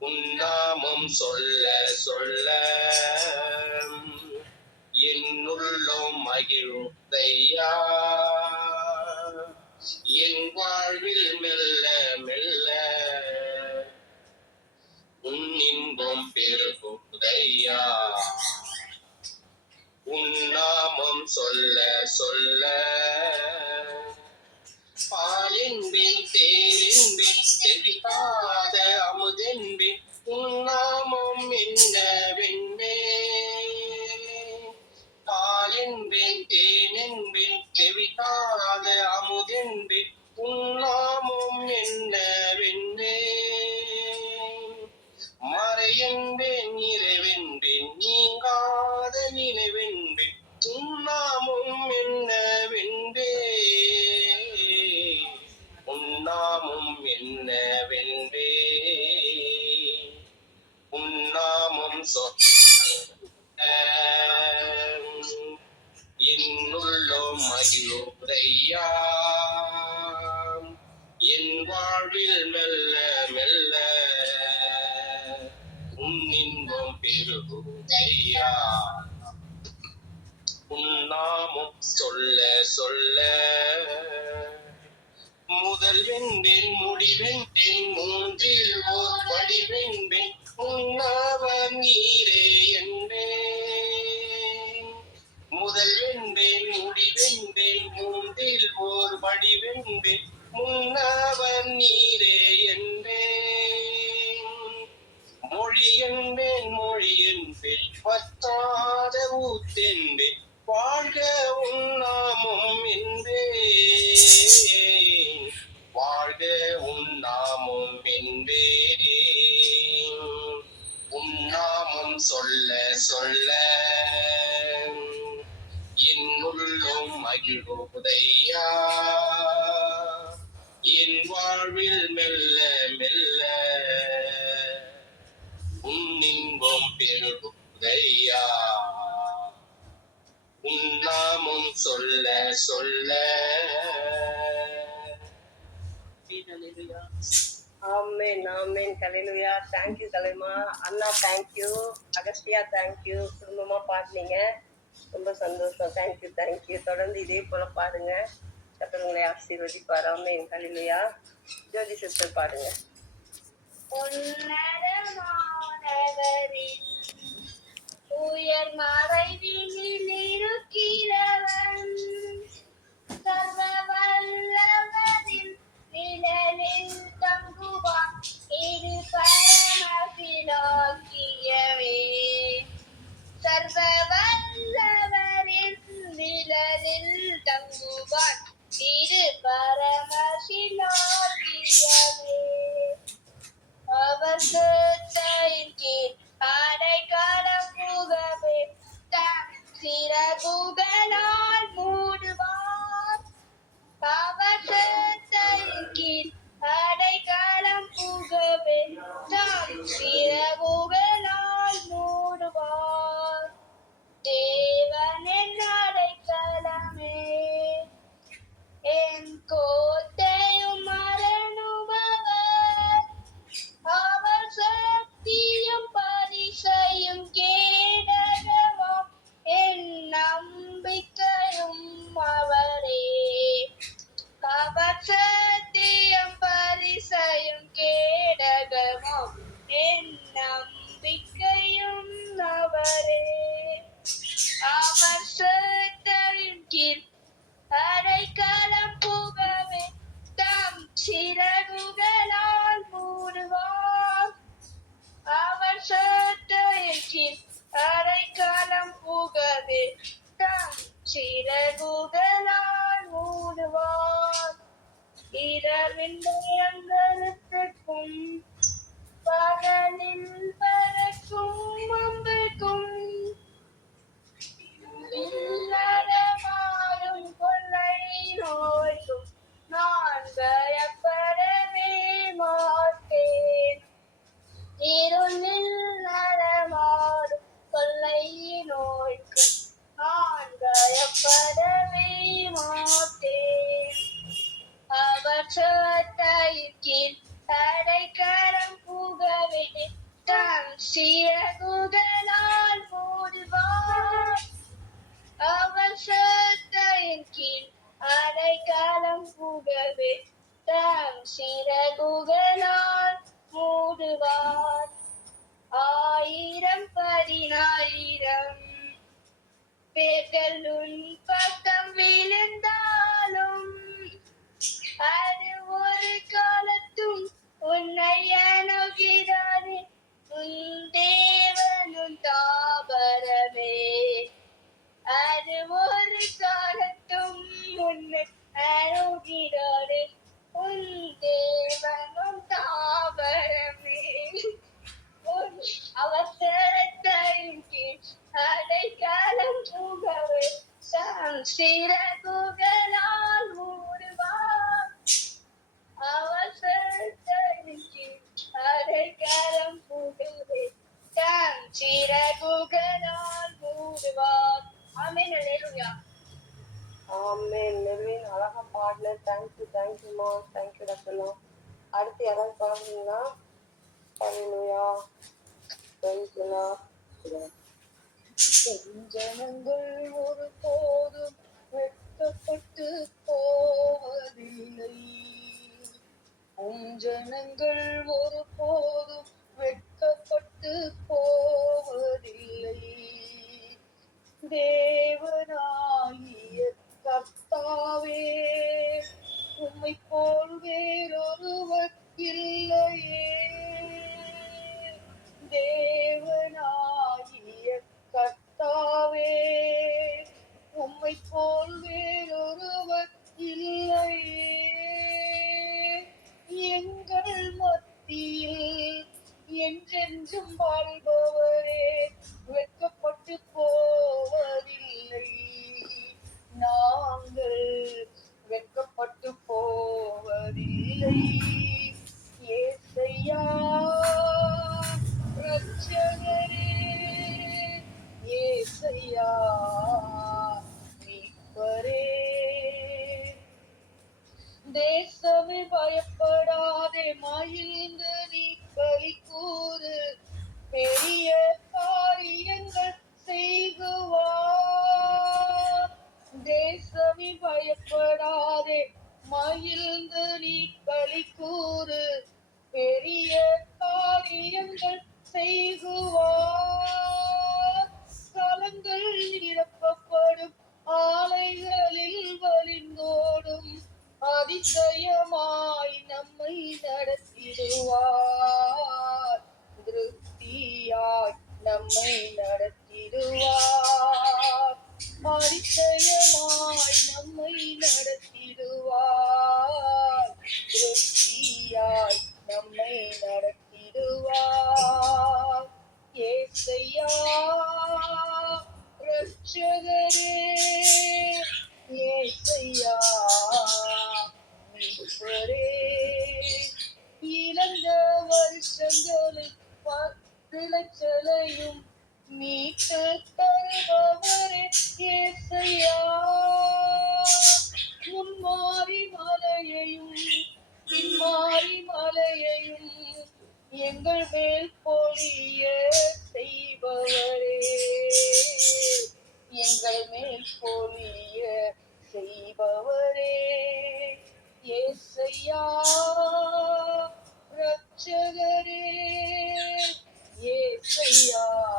உன்னாமம் சொல்ல சொல்ல. என்னுள்ளம் மகிழ்ந்தையா? என் வாழ்வில் மெல்ல மெல்ல. உன் இன்பம் பெருகுதையா உன்னாமம் சொல்ல சொல்ல. உன்னாமும் இன்னுள்ளோ என்னுள்ளோ என் வாழ்வில் மெல்ல மெல்ல உன்னின்பம் இன்பம் பெருகுதையா உன் சொல்ல சொல்ல முதல் வெண்பேன் முடிவென்பேன் மூன்றில் ஓர் வடிவெண்பெண் உன்னாவர் நீரே என்பேன் முதல் வென்பேன் முடிவென்பேன் மூன்றில் ஓர் வடிவென்பேன் முன்னவர் நீரே என்பேன் மொழி என்பேன் மொழி என்பேன் பத்தாத ஊத்தென்பேன் வாழ்க உன்னாமும் என்பே. வாழ்க உன்னாமும் என்பே. சொல்ல சொல்ல. என்னுள்ளும் மகிழ்வுதையா என் வாழ்வில் மெல்ல மெல்ல. உன் இன்பம் பெருகுதையா உன்னாமும் சொல்ல சொல்ல. ஆமேன் ஆமேன். கலையிலுயா தேங்க்யூ கலைமா அண்ணா தேங்க்யூ அகஸ்டியா தேங்க்யூ குடும்பமா பாடுனீங்க. ரொம்ப சந்தோஷம். தேங்க்யூ தேங்க்யூ தொடர்ந்து இதே போல பாருங்க கத்தர் ஆசீர்வதிப்பார். ஆமேன். கலையிலுயா ஜோதி சிஸ்டர் பாடுங்க. உயர் மறைவினில் இருக்கிறவன். அடைக்கலம் புகவே தம் சிறகுகளால் மூடுவார் அவர் சட்டையின் கீழ் அடைக்கலம் புகவே தம் சிறகுகளால் மூடுவார் இரவின் பயங்கரத்துக்கும் பகலில் பறக்கும் அம்புக்கும் சிறகுகளால் சிறகுகளால் மூடுவார். அவசரத்தையும் கீழ் அடைக்காலம் புகவே தம் சிறகுகளால் மூடுவார். ஆமேன் அல்லேலூயா ஆமென் நெர்வின் அழகா பாடல தேங்க்யூ தேங்க்யூமா தேங்க்யூ டாக்டர்லாம் அடுத்து யாராவது பாடுறீங்களா? ஹalleluya தேங்க்யூலா ஜனங்கள் ஒரு போதும் வெட்கப்பட்டு போவதில்லை. உம் ஜனங்கள் ஒரு போதும் வெட்கப்பட்டு போவதில்லை. தேவனாகிய வாழ்பவரே வெட்கப்பட்டு போவதில்லை. நாங்கள் வெட்கப்பட்டு போவதில்லை. ஏசையா ரட்சகரே ஏசையா மீட்பரே. தேசமே பயப்படாதே மகிழ்ந்து நீ பலி பெரிய காரியங்கள் செய்குவார் தேசமே பயப்படாதே மகிழ்ந்து நீ களி கூறு. பெரிய காரியங்கள் செய்குவார் கலங்கள் நிரப்பப்படும். எங்கள் மேல் பொழிய செய்பவரே. எங்கள் மேல் பொழிய செய்பவரே. ஏசையா ரட்சகரே ஏசையா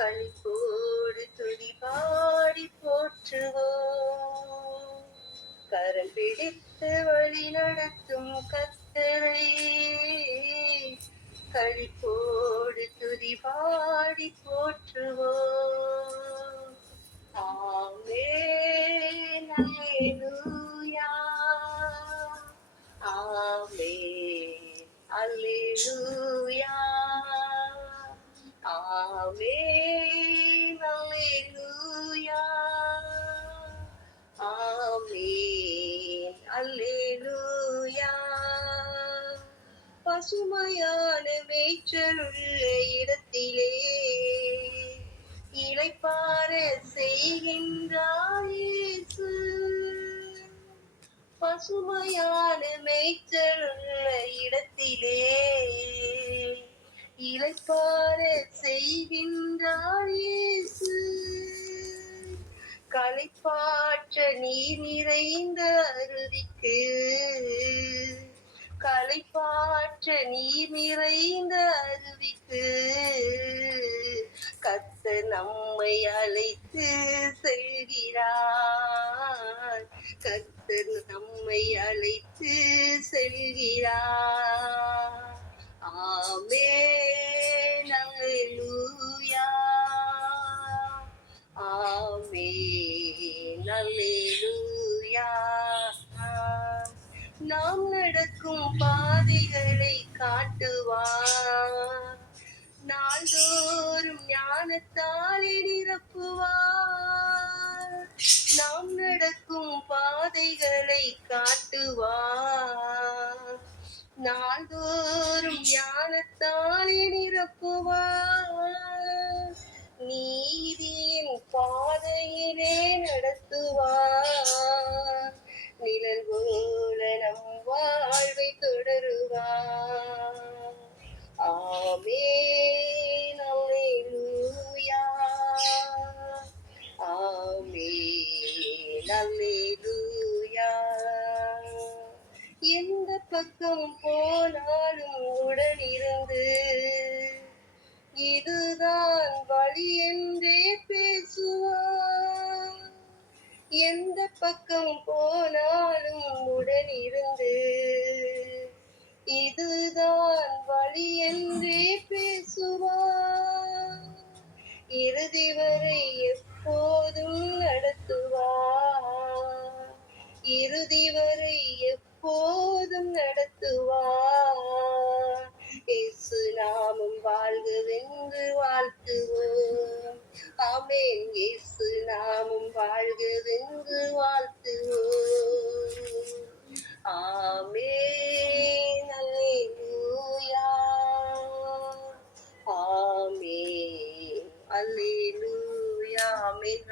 களிப்போடு துதி பாடி போற்றுவோம். கரம் பிடித்து வழி நடத்தும் கத்தரை கழிப்போடு துதி பாடி போற்றுவோம். ஆமே அல்லேலூயா. ஆமே அல்லேலூயா. Amen. அல்லேலூயா Amen. அல்லேலூயா பசுமையான மேய்ச்சலுள்ள இடத்திலே இழைப்பார செய்கின்றாயேசு பசுமையான மேய்ச்சலுள்ள இடத்திலே இளைப்பாற செய்கின்றார் களைப்பாற்ற நீர் நிறைந்த அருவிக்கு. களைப்பாற்ற நீர் நிறைந்த அருவிக்கு. கத்த நம்மை அழைத்து செல்கிறார். கத்த நம்மை அழைத்து செல்கிறார். Amen. அல்லேலூயா Amen. அல்லேலூயா நாம் நடக்கும் பாதைகளை காட்டுவார் நாள்தோறும் ஞானத்தாலே நிரப்புவார் நாம் நடக்கும் பாதைகளை காட்டுவார் நாள்தோறும் ஞானத்தாலே நிரப்புவார் நீதியின் பாதையிலே நடத்துவார் நிழல் போல நம் வாழ்வை தொடருவார் ஆமே பக்கம் போனாலும் உடனிருந்து. இதுதான் வழி என்றே பேசுவார் எந்த பக்கம் போனாலும் உடனிருந்து. இதுதான் வழி என்றே பேசுவார் இறுதி வரை எப்போதும் நடத்துவார் இறுதி வரை எப்போதும் நடத்துவார். இயேசு நாமம் வாழ்கவென்று வாழ்த்துவோம். ஆமேன். இயேசு நாமம் வாழ்கவென்று வாழ்த்துவோம். ஆமென். அல்லேலூயா. ஆமென். அல்லேலூயா. ஆமென்.